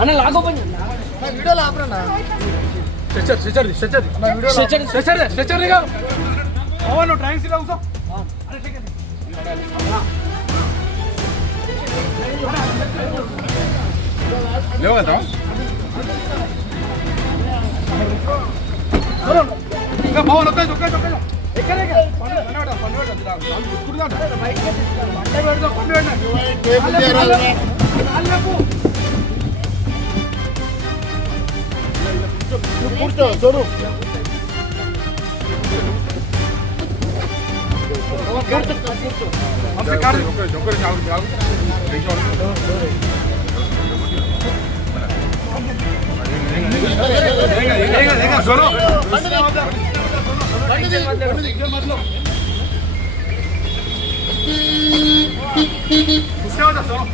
అన్న లాగోపని వీడియోలో ఆపరన్నా stretcher stretcher stretcher stretcher stretcher stretcher దిగా పవన్ నువ్వు డ్రైవింగ్ సీట్ కూర్చో లేవు కదా ఇంకా పవన్ ఒక్క ఒక్క ఒక్క ఎక్కడ Burada durun. Ustad da sono.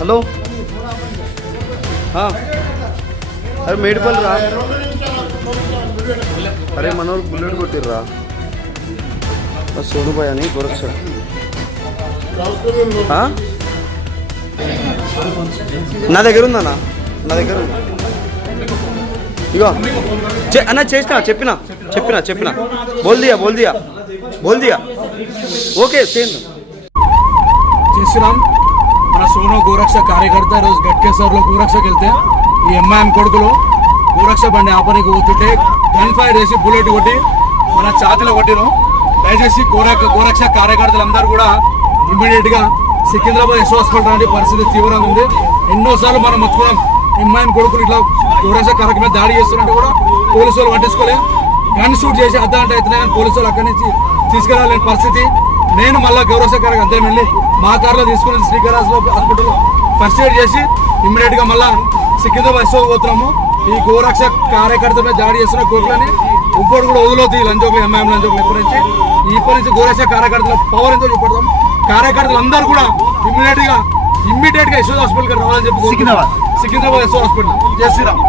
Hello. అరే మేడిపల్లి రా అరే మనోళ్ళు బుల్లెట్ కొట్టిర్రా. ఆ సోనుబాయ్ అని గోరక్ష నా దగ్గర ఉందన్నా. నా దగ్గర ఉంది ఇగో చే- అన్న చేసిన చెప్పిన చెప్పిన చెప్పిన. బోల్దియా. బోల్దియా బోల్దియా ఓకే సేమ్ చేస్తున్నాం మన సోనో గోరక్ష కార్యకర్త ఈరోజు గట్కేశ్వర్లో గోరక్షకి వెళ్తే ఈ ఎంఐఎం కొడుకులు గోరక్ష బండి ఆపనికి పోతుంటే గన్ ఫైర్ చేసి బుల్లెట్ కొట్టి మన ఛాతిలో కొట్టిను దయచేసి గోరక్ష గోరక్ష కార్యకర్తలందరూ కూడా ఇమ్మీడియట్గా సికింద్రాబాద్ ఎస్ హాస్పిటల్ లాంటి పరిస్థితి తీవ్రంగా ఉంది. ఎన్నోసార్లు మనం మొత్తం ఎంఐఎం కొడుకులు ఇట్లా గోరక్ష కార్యక్రమం మీద దాడి చేస్తున్నట్టు కూడా పోలీసు వాళ్ళు పట్టించుకోలేదు గన్ షూట్ చేసి అర్ధగంట అవుతున్నాయి కానీ పోలీసు వాళ్ళు అక్కడి నుంచి తీసుకురాలేని పరిస్థితి. నేను మళ్ళా గౌరవ గారికి అందరం వెళ్ళి మా కార్లో తీసుకుని శ్రీకారాజ్ హాస్పిటల్లో ఫస్ట్ ఎయిడ్ చేసి ఇమ్మీడియట్గా మళ్ళా సికింద్రాబాద్ యశోక్ పోతున్నాము. ఈ గోరక్ష కార్యకర్త మీద దాడి చేస్తున్న కోట్లని ఇంకోటి కూడా వదిలేదు ఈ లంచోకులు ఎంఐఎం లంచోకులు ఇప్పటి నుంచి. ఇప్పటి నుంచి గోరక్ష కార్యకర్తల పవర్ ఎంతో చూపెడతాం కార్యకర్తలు అందరూ కూడా ఇమ్మీడియట్గా ఇమ్మీడియట్గా యశోద్ హాస్పిటల్ రావాలని చెప్పి సికింద్రాబాద్. సికింద్రాబాద్ యశోద్ హాస్పిటల్. జై శ్రీరామ్.